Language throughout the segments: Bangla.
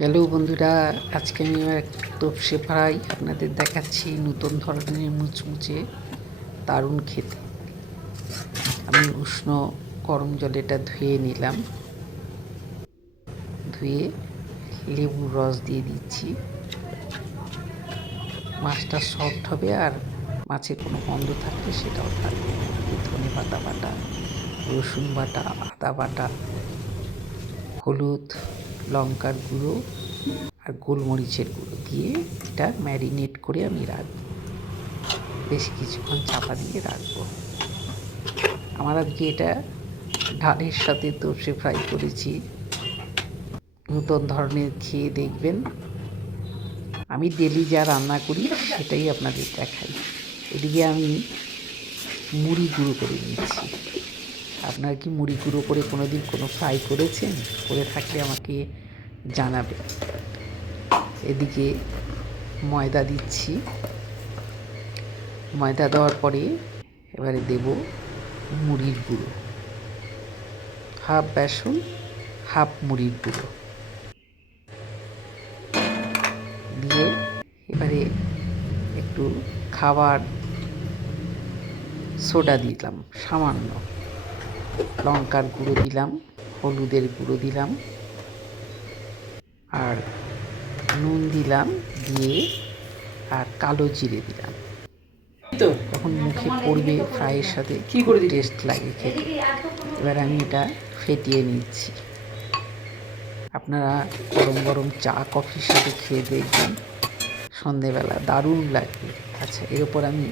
হ্যালো বন্ধুরা, আজকে আমি আমার তোপসে ফ্রাই আপনাদের দেখাচ্ছি নতুন ধরনের মুচমুচে দারুণ খেতে। আমি উষ্ণ গরম জলে এটা ধুয়ে নিলাম। ধুয়ে লেবুর রস দিয়ে দিচ্ছি। মাছটা সফট হবে আর মাছে কোনো গন্ধ থাকলে সেটাও থাকবে ধনে পাতা বাটা, রসুন বাটা, আদা বাটা, হলুদ লঙ্কার গুঁড়ো আর গোলমরিচের গুঁড়ো দিয়ে এটা ম্যারিনেট করে আমি রাখব। বেশ কিছুক্ষণ চাপা দিয়ে রাখব। আমার আজকে এটা ডালের সাথে তোপসে ফ্রাই করেছি। নতুন ধরনের খেয়ে দেখবেন। আমি ডেলি যা রান্না করি সেটাই আপনাদের দেখাই। এদিকে আমি মুড়ি গুঁড়ো করে নিচ্ছি। আপনারা কি মুড়ি গুঁড়ো করে কোনো দিন কোনো ফ্রাই করেছেন? করে থাকলে আমাকে জানাবে। এদিকে ময়দা দিচ্ছি। ময়দা দেওয়ার পরে এবারে দেব মুড়ির গুঁড়ো। হাফ বেসন, হাফ মুড়ির গুঁড়ো। দিয়ে এবারে একটু খাবার সোডা দিলাম, সামান্য। লঙ্কার গুঁড়ো দিলাম, হলুদের গুঁড়ো দিলাম। আর নুন দিলাম দিয়ে আর কালো জিরে দিলাম। তো তখন মুখে পড়বে ফ্রাইয়ের সাথে কি করে? টেস্ট লাগে খেতে। এবার আমি এটা ফেটিয়ে নিচ্ছি। আপনারা গরম গরম চা কফির সাথে খেয়ে দেখবেন। সন্ধেবেলা দারুণ লাগবে। আচ্ছা এর ওপর আমি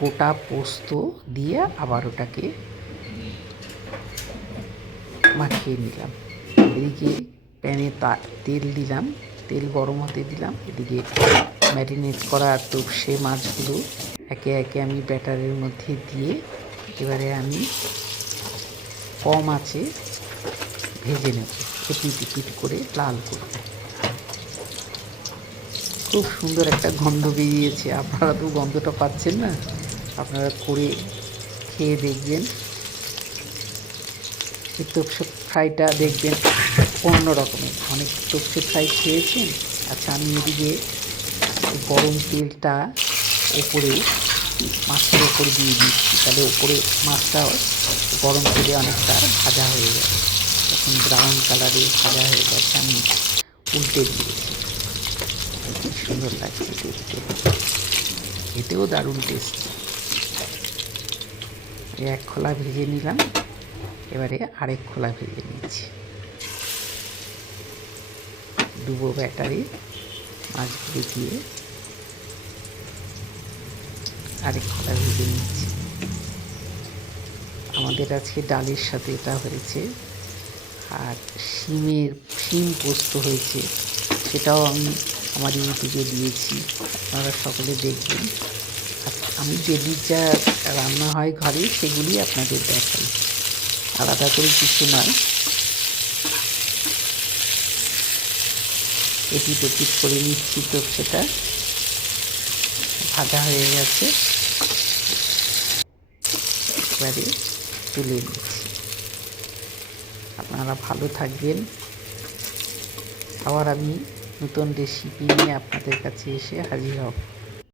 গোটা পোস্ত দিয়ে আবার ওটাকে মাখিয়ে নিলাম। এদিকে প্যানে তা তেল দিলাম, তেল গরম হতে দিলাম, এদিকে ম্যারিনেট করা তোপসে মাছগুলো একে একে আমি ব্যাটারের মধ্যে দিয়ে এবারে আমি কম আছে ভেজে নেব, এপিট এপিট করে লাল করব। খুব সুন্দর একটা গন্ধ বেরিয়েছে, আপনারা তো গন্ধটা পাচ্ছেন না, আপনারা করে খেয়ে দেখবেন। এই তোপসে ফ্রাইটা দেখবেন। অন্য রকমের অনেক তোপসে ফ্রাই খেয়েছেন আচ্ছা আমি এদিকে গরম তেলটা ওপরে মাছের ওপরে দিয়ে দিচ্ছি। তাহলে ওপরে মাছটা গরম তেলে অনেকটা ভাজা হয়ে যাবে। তখন ব্রাউন কালারে ভাজা হয়ে গেছে আমি উল্টে দিয়েছি। কি সুন্দর লাগছে দেখতে। খেতেও দারুণ টেস্ট এক খোলা ভেজে নিলাম। এবারে আরেক খোলা ভেজে নিচ্ছি। ডুবো ব্যাটারি মাছগুলো দিয়ে আরেক খোলা ভেজে নিচ্ছি। আমাদের আজকে ডালের সাথে এটা হয়েছে আর শিমের, শিম পোস্ত হয়েছে, সেটাও আমি আমার ইউটিউবে দিয়েছি, আপনারা সকলে দেখবেন। আর আমি ডেলি যা রান্না হয় ঘরে, সেগুলি আপনাদের দেখাই। আলাদা করে কিছু নয়। এপিট ওপিট করে নিচ্ছি তো সেটা ভাজা হয়ে গেছে। একবারে তুলে নিচ্ছি। আপনারা ভালো থাকবেন। আবার আমি নতুন রেসিপি নিয়ে আপনাদের কাছে এসে হাজির হব।